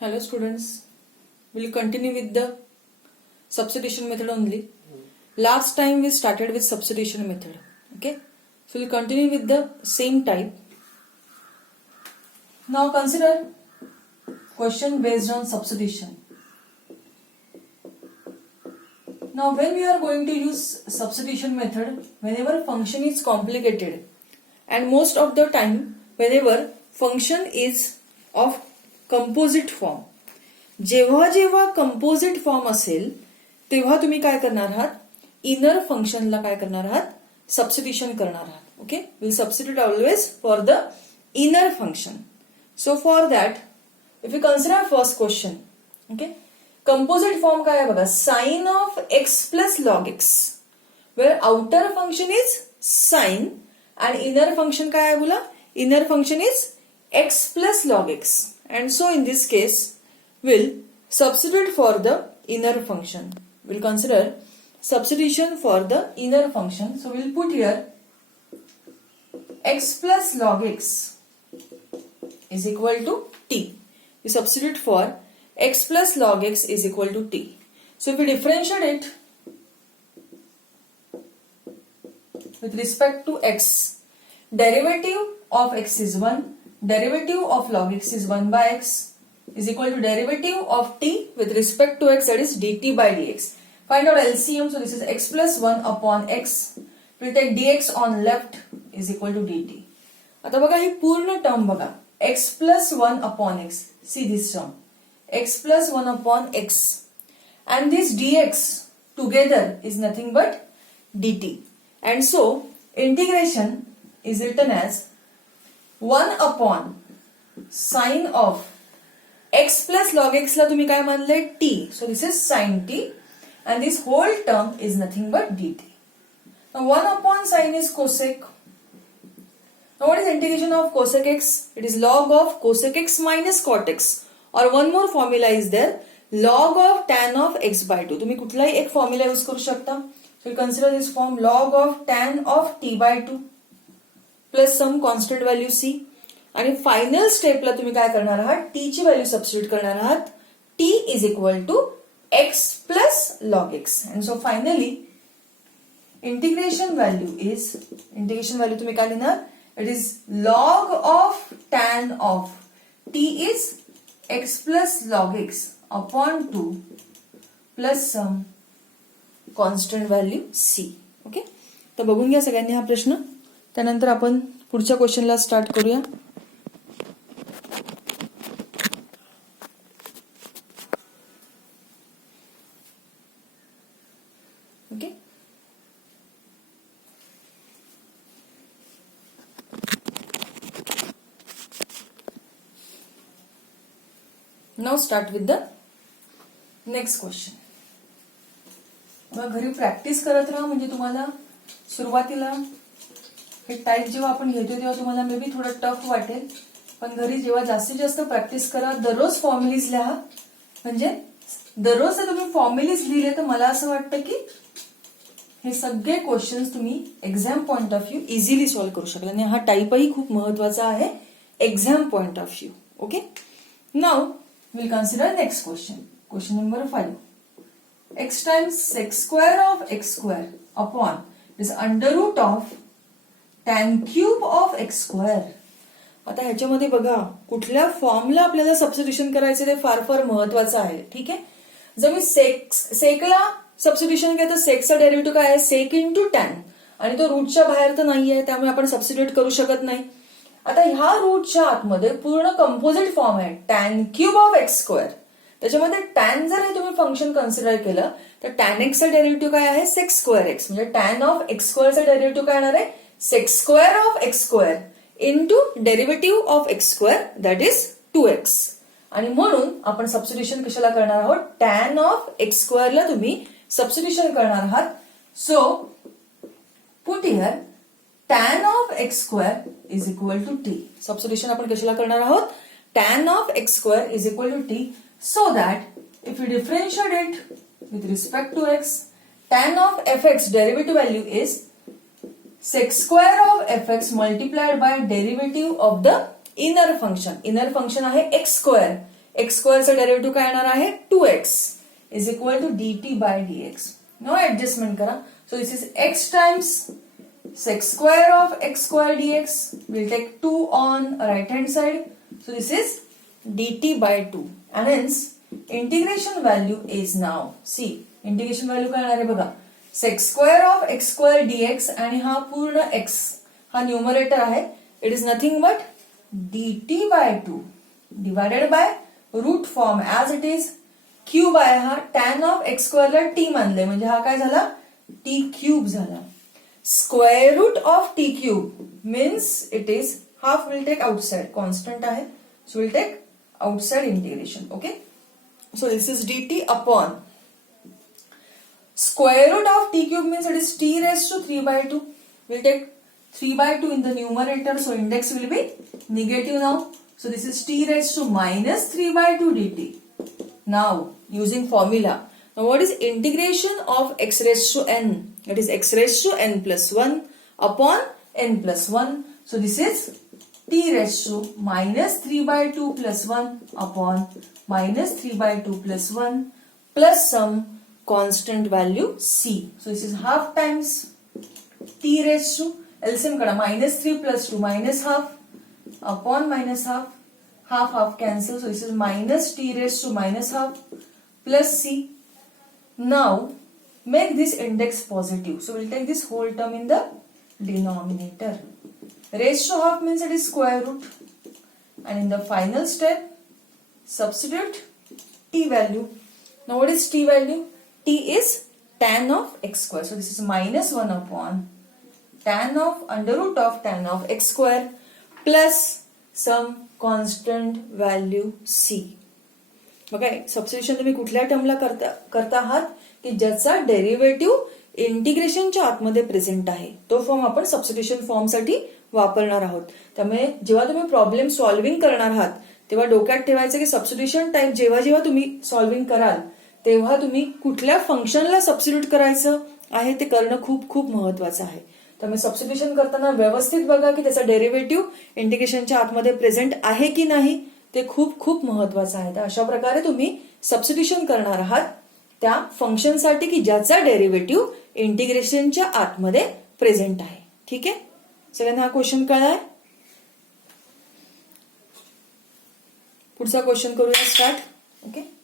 Hello students, we'll continue with the substitution method only. Last time we started with substitution method. Okay, so we'll continue with the same type. Now consider question based on substitution. Now when we are going to use substitution method, whenever function is complicated and most of the time whenever function is of composite form, जेव्हा जेव्हा composite form असेल तेव्हा तुम्ही काय करणार आहात, इनर फंक्शनला काय करणार आहात, सबस्टिट्यूशन करणार आहात. Okay, will substitute always for the inner function. So for that if you consider first question, okay, composite form काय आहे बघा, sine of x plus log x, where outer function is sine and inner function काय आहे बोला, inner function is x plus log x. And so in this case, we'll substitute for the inner function. We'll consider substitution for the inner function. So we'll put here x plus log x is equal to t. We substitute for x plus log x is equal to t. So if we differentiate it with respect to x, derivative of x is 1. Derivative of log x is 1 by x is equal to derivative of t with respect to x, that is dt by dx. Find out LCM. So this is x plus 1 upon x. We take dx on left is equal to dt. आता बघा ही पूर्ण टर्म बघा, x plus 1 upon x. See this term, x plus 1 upon x, and this dx together is nothing but dt. And so integration is written as 1 upon sine of x plus log x ला तुम्ही काय मानले, t. So this is sine t and this whole term is nothing but dt. Now 1 upon sine is cosec. Now what is integration of cosec x? It is log of cosec x minus cot x, or one more formula is there, log of tan of x by 2. तुम्ही कुठलाही एक formula use करू शकता. So you consider this form, log of tan of t by 2 plus some constant value C. आणि final स्टेपला तुम्ही काय करणार आहात, टी ची व्हॅल्यू सबस्टिट्यूट करणार आहात. T is equal to x plus log x. And so finally integration value तुम्ही काय लिहिणार, it is log of tan of t is x plus log x upon 2 plus some constant value c. Okay, तर बघून घ्या सगळ्यांनी हा प्रश्न, त्यानंतर आपण पुढच्या क्वेश्चनला स्टार्ट करूया. Okay, now start with the next question. घरी प्रॅक्टिस करत राहा, म्हणजे तुम्हाला सुरुवातीला हे टाईप जेव्हा आपण घेतो तेव्हा तुम्हाला मे बी थोडं टफ वाटेल, पण घरी जेव्हा जास्तीत जास्त प्रॅक्टिस करा, दररोज फॉर्म्युलीज लिहा. म्हणजे दररोज जर तुम्ही फॉर्म्युलीज लिहिले तर मला असं वाटतं की हे सगळे क्वेश्चन्स तुम्ही exam point of view easily solve करू शकाल. आणि हा टाईपही खूप महत्वाचा आहे exam point of view. Okay, now will consider next question. Question number 5. x times sec square of x square upon this under root of tan cube of x square. आता ह्याच्यामध्ये बघा कुठल्या फॉर्मला आपल्याला सबस्टिट्यूशन करायचं ते फार फार महत्वाचं आहे. ठीक आहे, जर मी सेकला सबस्टिट्यूशन केलं तर सेकचा डेरिव्हेटिव्ह काय आहे, सेक इंटू टॅन, आणि तो रूटच्या बाहेर तर नाहीये, त्यामुळे आपण सबस्टिट्यूट करू शकत नाही. आता ह्या रूटच्या आतमध्ये पूर्ण कंपोजिट फॉर्म आहे tan cube of x square. त्याच्यामध्ये टॅन जर हे तुम्ही फंक्शन कन्सिडर केलं तर टॅन एक्सचा डेरिव्हेटिव्ह काय आहे, सेक्स स्क्वेअर एक्स, म्हणजे टॅन ऑफ एक्स स्क्वेअरचा डेरिव्हेटिव्ह काय येणार आहे, sec square of x square into derivative of x square, that is 2x. आणि म्हणून आपण सबस्टिट्यूशन कशाला करणार आहोत, टॅन ऑफ एक्स स्क्वेअरला तुम्ही सबस्टिट्यूशन करणार आहात. So put here tan of x square is equal to t. Substitution आपण कशाला करणार आहोत, tan of x square is equal to t. So that if we differentiate it with respect to x, tan of fx derivative value is sec square of fx multiplied by derivative of the inner function. Inner function आहे x square. X स्क्वेअरचा derivative काय येणार आहे 2x is equal to dt by dx. Now adjustment करा. So this is x times sec square of x square dx. We'll take 2 on right hand side. So this is dt by 2 and hence integration value is now, see integration value काय येणार आहे बघा, sec square of x square dx आणि हा पूर्ण x हा न्यूमरेटर आहे. It is nothing but dt by 2 divided by root form as it is q by हा tan of x square ला t मानले म्हणजे हा काय झाला t cube झाला. Square root of t cube means it is half will take outside, constant आहे, so we'll take outside integration. Okay, so this is dt upon square root of t cube means it is t raised to 3 by 2. We'll take 3 by 2 in the numerator, so index will be negative now. So this is t raised to minus 3 by 2 dt. Now using formula. Now what is integration of x raised to n? It is x raised to n plus 1 upon n plus 1. So this is t raised to minus 3 by 2 plus 1 upon minus 3 by 2 plus 1 plus some constant value c. So this is half times t raised to LCM kada minus 3 plus 2 minus half upon minus half, half cancel. So this is minus t raised to minus half plus c. Now make this index positive. So we'll take this whole term in the denominator. Raised to half means it is square root. And in the final step, substitute t value. Now what is t value? T is tan of x square. So this is minus 1 upon tan of under root of tan of x square plus some constant value c. बघा सबस्टिट्यूशन तुम्ही कुठल्या टर्मला करता आहात की ज्याचा डेरिव्हेटिव्ह इंटिग्रेशनच्या आतमध्ये प्रेझेंट आहे तो फॉर्म आपण सबस्टिट्यूशन फॉर्म साठी वापरणार आहोत. त्यामुळे जेव्हा तुम्ही प्रॉब्लेम सॉल्व्हिंग करणार आहात तेव्हा डोक्यात ठेवायचं की सबस्टिट्यूशन टाइप जेव्हा तुम्ही सॉल्व्हिंग कराल तेव्हा तुम्ही कुठल्या फंक्शनला सबस्टिट्यूट करायचं आहे ते करणं खूप खूप महत्वाचं आहे. त्यामुळे सबस्टिट्यूशन करताना व्यवस्थित बघा की त्याचा डेरिव्हेटिव्ह इंटिग्रेशनच्या आतमध्ये प्रेझेंट आहे की नाही ते खूप खूप महत्वाचं आहे. तर अशा प्रकारे तुम्ही सबस्टिट्यूशन करणार आहात त्या फंक्शनसाठी की ज्याचा डेरिव्हेटिव्ह इंटिग्रेशनच्या आतमध्ये प्रेझेंट आहे. ठीक आहे, सगळ्यांना हा क्वेश्चन कळलाय? पुढचा क्वेश्चन करूया start. Okay,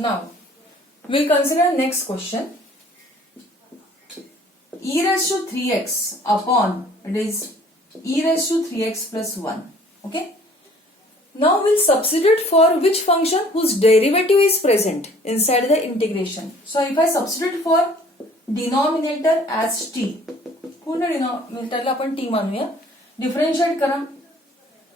now we'll consider next question. E raised to 3x upon it is e raised to 3x plus 1. Okay, now we'll substitute for which function whose derivative is present inside the integration. So if I substitute for denominator as t, पूर्ण डिनॉमिनेटरला आपण t मानूया. डिफरेंशिएट करा.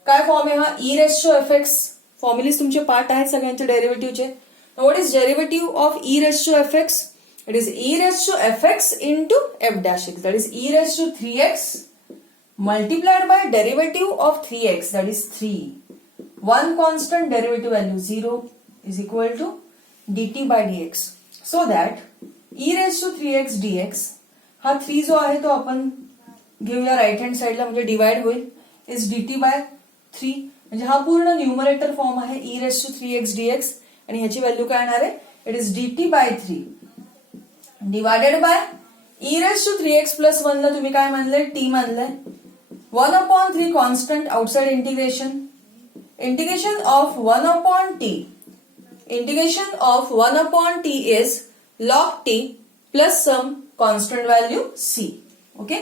काय फॉर्म आहे हा e raised to fx. Formulas तुमचे पार्ट आहेत सगळ्यांचे डेरिव्हेटिव्हचे. Now what is derivative of e raised to fx? It is e raised to fx into f dash x, that is e raised to 3x multiplied by derivative of 3x, that is 3. One constant derivative value 0 is equal to dt by dx. So that e raised to 3x dx हा 3 जो आहे तो आपण घेऊया right hand साइडला म्हणजे डिवाइड होईल is dt by 3 म्हणजे हा पूर्ण न्यूमरेटर फॉर्म आहे e raised to 3x dx आणि ह्याची व्हॅल्यू काय येणार आहे it is dt by 3 divided by e raised to 3x plus 1 ला तुम्ही काय मानलंय t मानलंय 1 upon 3 constant outside integration. Integration of 1 upon t, integration of 1 upon t is log t plus some constant value c. Okay,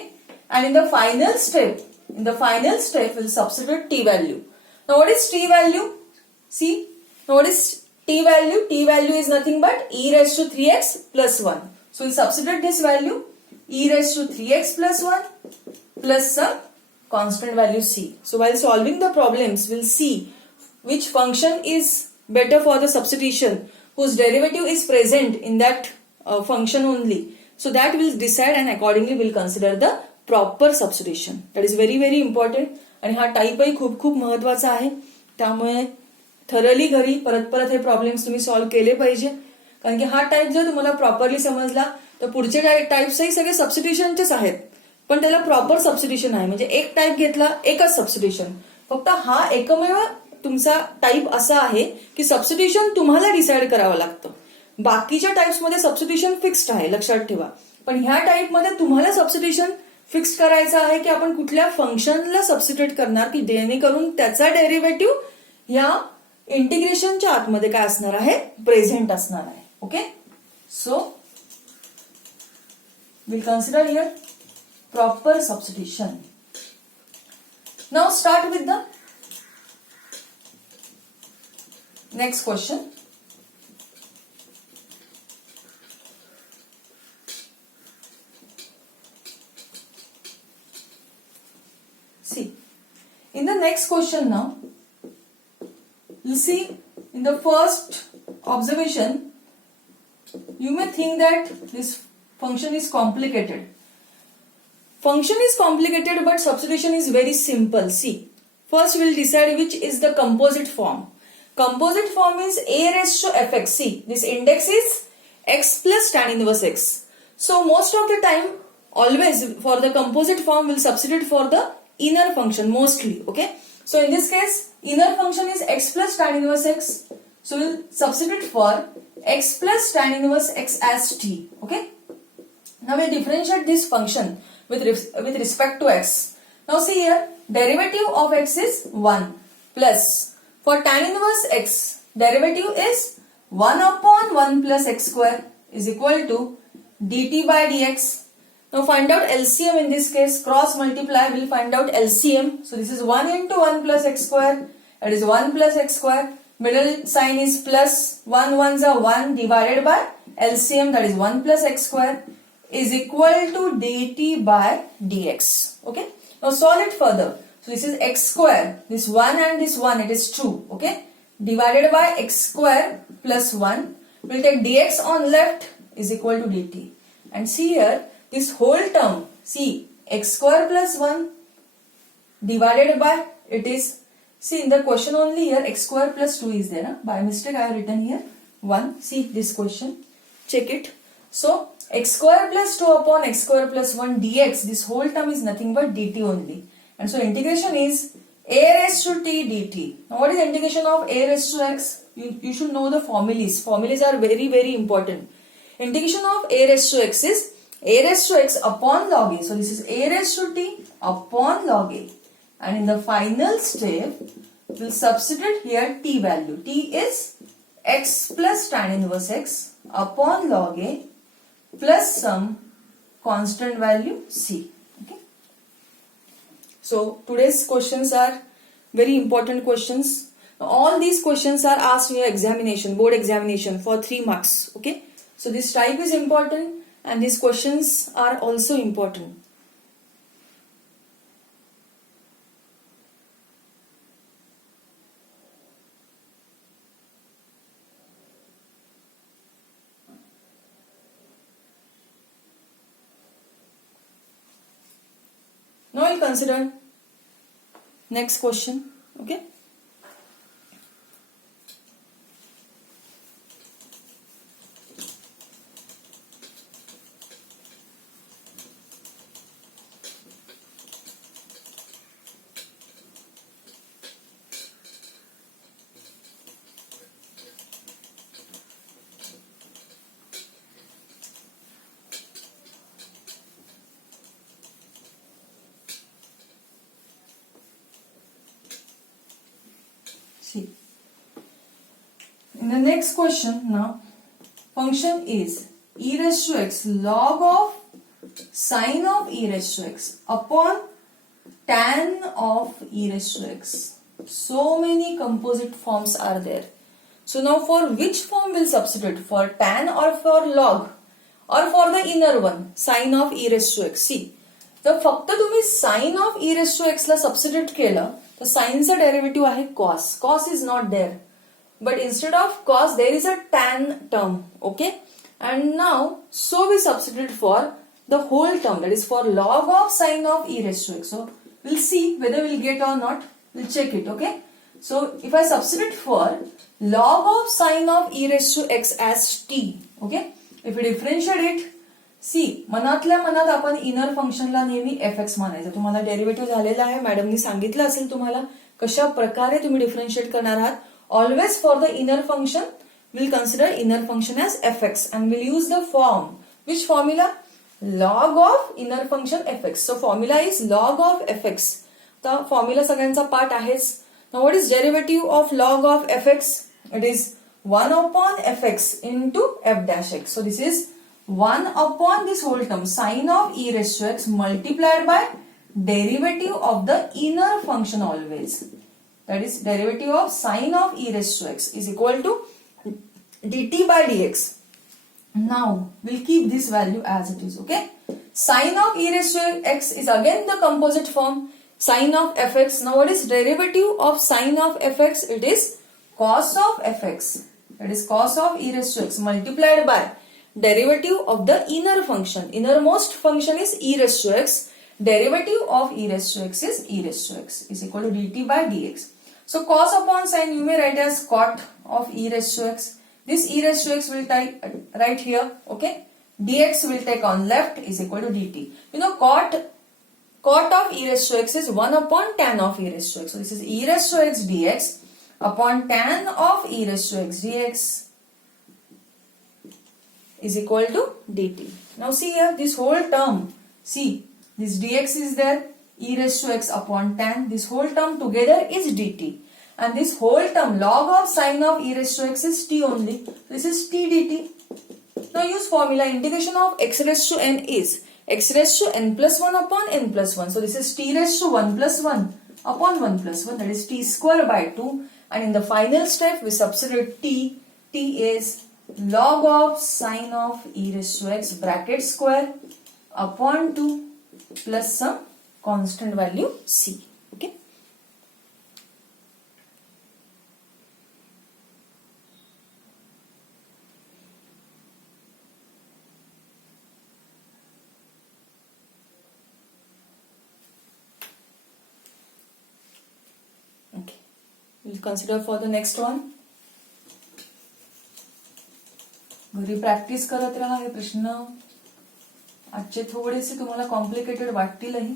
and in the final step we'll substitute t value. Now what is t value? See, now what is t value? T value is nothing but e raised to 3x plus 1. So we substitute this value e raised to 3x plus 1 plus some constant value c. So while solving the problems, we'll see which function is better for the substitution whose derivative is present in that function only. So that will decide and accordingly will consider the proper substitution. That is very very important. आणि हा टाईपही खूप खूप महत्वाचा आहे. त्यामुळे थरली घरी परत परत हे प्रॉब्लेम्स तुम्ही सॉल्व्ह केले पाहिजे. कारण की हा टाईप जर तुम्हाला प्रॉपरली समजला तर पुढचे टाईप्सही सगळे सबस्टिट्यूशनचेच आहेत. पण त्याला प्रॉपर सबस्टिट्यूशन आहे. म्हणजे एक टाईप घेतला एकच सबस्टिट्यूशन. फक्त हा एकमेव तुमचा टाईप असा आहे की सबस्टिट्यूशन तुम्हाला डिसाईड करावं लागतं. बाकीच्या टाईप्समध्ये सबस्टिट्यूशन फिक्स्ड आहे, लक्षात ठेवा. पण ह्या टाईपमध्ये तुम्हाला सबस्टिट्यूशन फिक्स करायचं आहे की आपण कुठल्या फंक्शनला सबस्टिट्यूट करणार की जेणेकरून त्याचा डेरिव्हेटिव्ह ह्या इंटिग्रेशनच्या आतमध्ये काय असणार आहे, प्रेझेंट असणार आहे. Okay, so will consider here proper substitution. Now start with the next question. See, in the next question now, you see in the first observation, you may think that this function is complicated. Function is complicated but substitution is very simple. See, first we will decide which is the composite form. Composite form is a raised to fx. See, this index is x plus tan inverse x. So most of the time, always for the composite form, we will substitute for the inner function mostly. Okay, so in this case inner function is x plus tan inverse x, so we'll substitute for x plus tan inverse x as t. Okay, now we'll differentiate this function with respect to x. Now see here, derivative of x is 1 plus for tan inverse x derivative is 1 upon 1 plus x square is equal to dt by dx. Now find out LCM in this case, cross multiply, we'll find out LCM. So this is 1 into 1 plus x square, that is 1 plus x square, middle sign is plus, 1 ones are 1 divided by LCM, that is 1 plus x square is equal to dt by dx. Okay, now solve it further. So this is x square, this 1 and this 1, it is 2, okay, divided by x square plus 1, we'll take dx on left is equal to dt. And see here, this whole term, see, x square plus 1 divided by, it is, see in the question only here x square plus 2 is there. By mistake I have written here 1. See this question, check it. So x square plus 2 upon x square plus 1 dx, this whole term is nothing but dt only. And so integration is a raised to t dt. Now what is integration of a raised to x? You should know the formulas. Formulas are very very important. Integration of a raised to x is a raised to x upon log a. So this is a raised to t upon log a. And in the final step, we'll substitute here t value. T is x plus tan inverse x upon log a plus some constant value c. Okay. So today's questions are very important questions. All these questions are asked in your examination, board examination for 3 marks. Okay. So this type is important. And these questions are also important. Now we'll consider next question. Okay. See, in the next question now, function is e raised to x log of sine of e raised to x upon tan of e raised to x. So many composite forms are there. So now for which form will substitute? For tan or for log? Or for the inner one, sine of e raised to x? See, तर फक्त तुम्ही sine of e raised to x ला substitute केलं तर साइनचं derivative आहे cos. Cos is not there. but instead of cos there is a tan term, okay? And now, so we substitute for the whole term, that is for log of sine of e raised to x. So we'll see whether we'll get or not. We'll check it, okay? So if I substitute for log of sine of e raised to x as t, okay? If we differentiate it, see, मनातल्या मनात आपण इनर फंक्शनला नेहमी fx मानायचं. तुम्हाला डेरिव्हेटिव्ह झालेला आहे, मॅडमनी सांगितलं असेल तुम्हाला कशा प्रकारे तुम्ही डिफरन्शिएट करणार आहात. Always for the inner function, we'll consider inner function as fx and we'll use the form. Which formula? Log of inner function fx. So formula is log of fx. The formula सगळ्यांचा पाठ आहेच. Now what is derivative of log of fx? It is 1 upon fx into f dash x. So this is 1 upon this whole term sine of e raised to x multiplied by derivative of the inner function always. That is derivative of sine of e raised to x is equal to dt by dx. Now we'll keep this value as it is, okay? Sine of e raised to x is again the composite form. Sine of fx. Now what is derivative of sine of fx? It is cos of fx. That is cos of e raised to x multiplied by derivative of the inner function. Innermost function is e raised to x. Derivative of e raised to x is e raised to x is equal to dt by dx. So cos upon sine you may write as cot of e raised to x. This e raised to x will take right here, okay? Dx will take on left is equal to dt. You know cot of e raised to x is 1 upon tan of e raised to x. So this is e raised to x dx upon tan of e raised to x dx is equal to dt. Now see here this whole term. See this dx is there. E raised to x upon tan, this whole term together is dt, and this whole term log of sine of e raised to x is t only. This is t dt. Now use formula. Integration of x raised to n is x raised to n plus 1 upon n plus 1. So this is t raised to 1 plus 1 upon 1 plus 1, that is t square by 2, and in the final step we substitute t. T is log of sine of e raised to x bracket square upon 2 plus some constant value c, okay? Okay, we'll consider for the next one. घरी practice करत राहा. हे प्रश्न आजचे थोडेसे तुम्हाला कॉम्प्लिकेटेड वाटतीलही,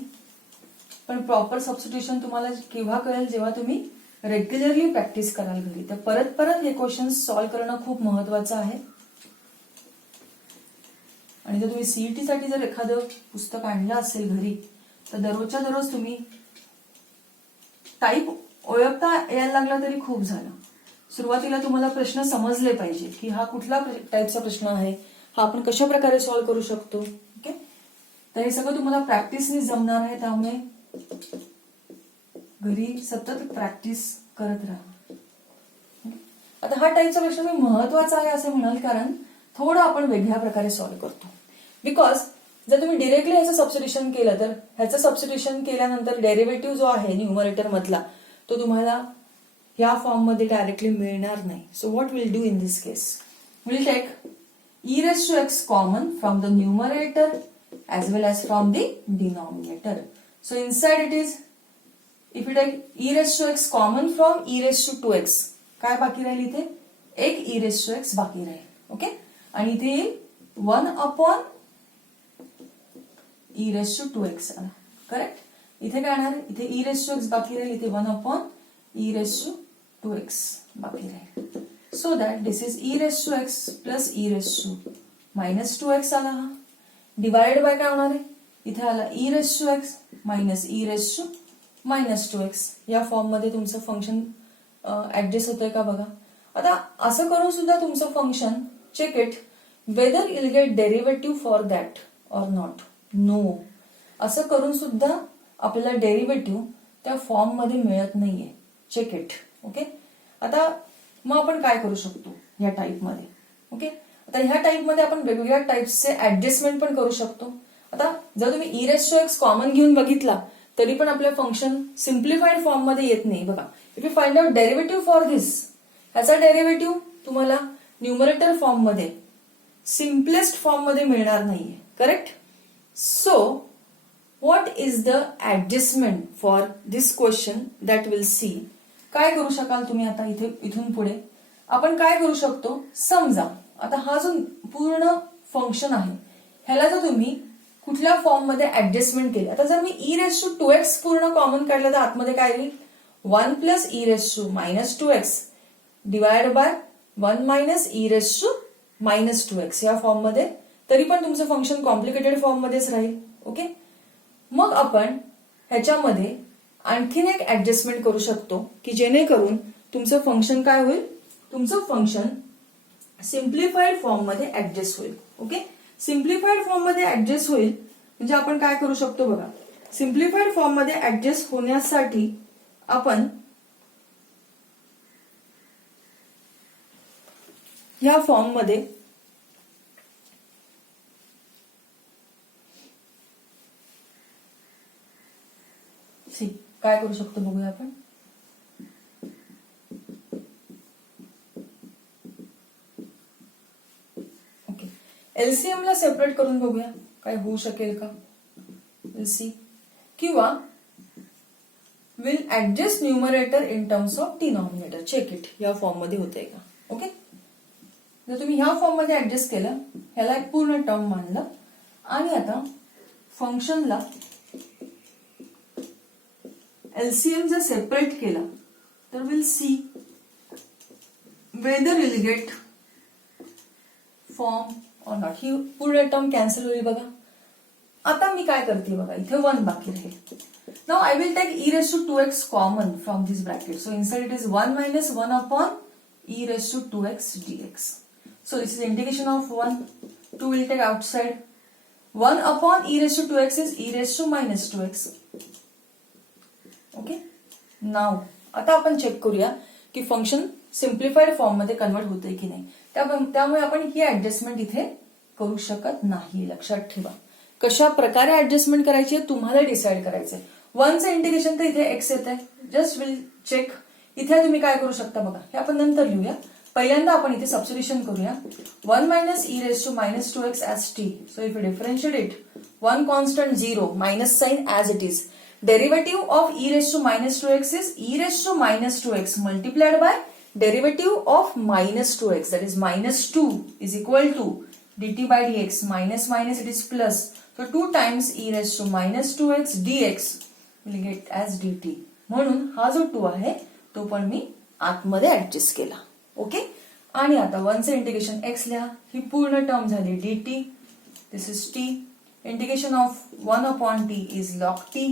पण proper substitution तुम्हाला केव्हा कळेल जेव्हा तुम्ही रेग्युलरली प्रॅक्टिस कराल घरी. तर परत परत हे क्वेश्चन्स सॉल्व्ह करणं खूप महत्वाचं आहे. आणि जर तुम्ही सीईटी साठी जर एखादं पुस्तक आणलं असेल घरी, तर दररोजच्या दररोज तुम्ही टाईप ओळखता यायला लागला तरी खूप झालं. सुरुवातीला तुम्हाला प्रश्न समजले पाहिजे की हा कुठला टाईपचा प्रश्न आहे, हा आपण कशा प्रकारे सॉल्व्ह करू शकतो, ओके? तर हे सगळं तुम्हाला प्रॅक्टिसने जमणार आहे, त्यामुळे घरी सतत प्रॅक्टिस करत राहा. आता हा टाईपचा प्रश्न मी महत्वाचा आहे असं म्हणाल, कारण थोडं आपण वेगळ्या प्रकारे सॉल्व्ह करतो. बिकॉज जर तुम्ही डिरेक्टली ह्याचं सबस्टिट्यूशन केलं तर ह्याचं सबस्टिट्यूशन केल्यानंतर डेरिव्हेटिव्ह जो आहे न्यूमरेटर मधला तो तुम्हाला या फॉर्म मध्ये डायरेक्टली मिळणार नाही. So what will do in this case? Will take e raised to x common from the numerator as well as from the denominator. So inside it is, if you take e raised to x common from e raised to 2x, काय बाकी राहील इथे? एक e raised to x बाकी राहील, ओके? आणि इथे येईल 1 upon e raised to 2x, correct? इथे काय येणार? इथे e raised to x बाकी राहील, इथे 1 upon e raised to 2x बाकी राहील. So that this is e raised to x plus e raised to minus 2x आला. हा डिवाइड बाय काय होणार आहे? इथे आला e raised to x minus e raised to minus 2x. या form मध्ये तुमचं फंक्शन ऍडजस्ट होतंय का बघा. आता असं करून सुद्धा तुमचं function check it whether it'll get derivative for that or not. No, असं करून सुद्धा आपल्याला डेरिव्हेटिव्ह त्या फॉर्म मध्ये मिळत नाहीये. Check it, okay? आता मग आपण काय करू शकतो ह्या टाईप मध्ये, ओके? आता ह्या टाईप मध्ये आपण वेगवेगळ्या टाईप्सचे ऍडजस्टमेंट पण करू शकतो. आता जर तुम्ही e raised to x common घेऊन बघितला तरी पण आपलं फंक्शन सिम्प्लिफाईड फॉर्म मध्ये येत नाही. बघा, if you find out derivative for this, ह्याचा डेरिव्हेटिव्ह तुम्हाला न्यूमरेटर फॉर्म मध्ये सिम्पलेस्ट फॉर्म मध्ये मिळणार नाहीये, correct? So what is the adjustment for this question that will see? काय करू शकाल तुम्ही आता इथून पुढे? आपण काय करू शकतो? समजा आता हा जो पूर्ण फंक्शन आहे ह्याला जर तुम्ही कुठल्या फॉर्म मध्ये ऍडजस्टमेंट केली, आता जर मी e⁻²x पूर्ण कॉमन काढलं तर आतमध्ये काय येईल? 1 + e⁻²x डिवाइड बाय 1 - e⁻²x या फॉर्म मध्ये. तरी पण तुमचं फंक्शन कॉम्प्लिकेटेड फॉर्म मध्येच राहील. ओके, मग आपण ह्याच्यामध्ये आणखीन एक ऍडजस्टमेंट करू शकतो की जेणेकरून तुमचं फंक्शन काय होईल? तुमचं फंक्शन सिम्प्लिफाईड फॉर्म मध्ये ऍडजस्ट होईल. ओके, सिम्प्लिफाईड फॉर्म मध्ये ऍडजस्ट होईल म्हणजे आपण काय करू शकतो बघा. सिम्प्लिफाईड फॉर्म मध्ये ऍडजस्ट होण्यासाठी आपण ह्या फॉर्म मध्ये काय करू शकतो बघूया आपण. ओके, एलसीएम ला सेपरेट करून बघूया काय होऊ शकेल का. एलसी किंवा will adjust numerator in terms of denominator. Check it, या फॉर्म मध्ये होतंय का. ओके, जर तुम्ही ह्या फॉर्म मध्ये ऍडजस्ट केलं, ह्याला एक पूर्ण टर्म मानलं आणि आता फंक्शनला एलसीएम जर सेपरेट केला तर will see whether will get form or not. ही पूर्ण टर्म कॅन्सल होईल बघा. आता मी काय करते बघा, इथे 1 बाकी राहील. Now I will take e⁻²x common from this bracket. So inside it is 1 - 1 / e⁻²x dx. So this is integration of 1. 2 will take outside. 1 upon e⁻²x is e⁻²x. Okay, now आता आपण चेक करूया की फंक्शन सिम्प्लिफाईड फॉर्म मध्ये कन्वर्ट होते की नाही. त्यामुळे आपण ही ऍडजस्टमेंट इथे करू शकत नाही. लक्षात ठेवा. कशा प्रकारे ऍडजस्टमेंट करायची आहे तुम्हाला डिसाइड करायचंय. 1चं इंटिग्रेशन तर इथे x येत आहे. Just will check. इथे तुम्ही काय करू शकता बघा, हे आपण नंतर लिहूया. पहिल्यांदा आपण इथे सबस्टिट्यूशन करूया. 1 - e⁻²x as t. So if you differentiate it, 1 constant 0 minus sign as it is. Derivative of e⁻²x is e⁻² multiplied by derivative of -2x, that is -2 is equal to dt by dx. Minus it is plus. So 2 times e⁻²x dx will get as dt. म्हणून हा जो 2 आहे तो पण मी आतमध्ये ऍडजस्ट केला. ओके, आणि आता 1चं इंटिग्रेशन x लिहा. ही पूर्ण टर्म झाली dt. This is t. Integration of 1 upon t is log t.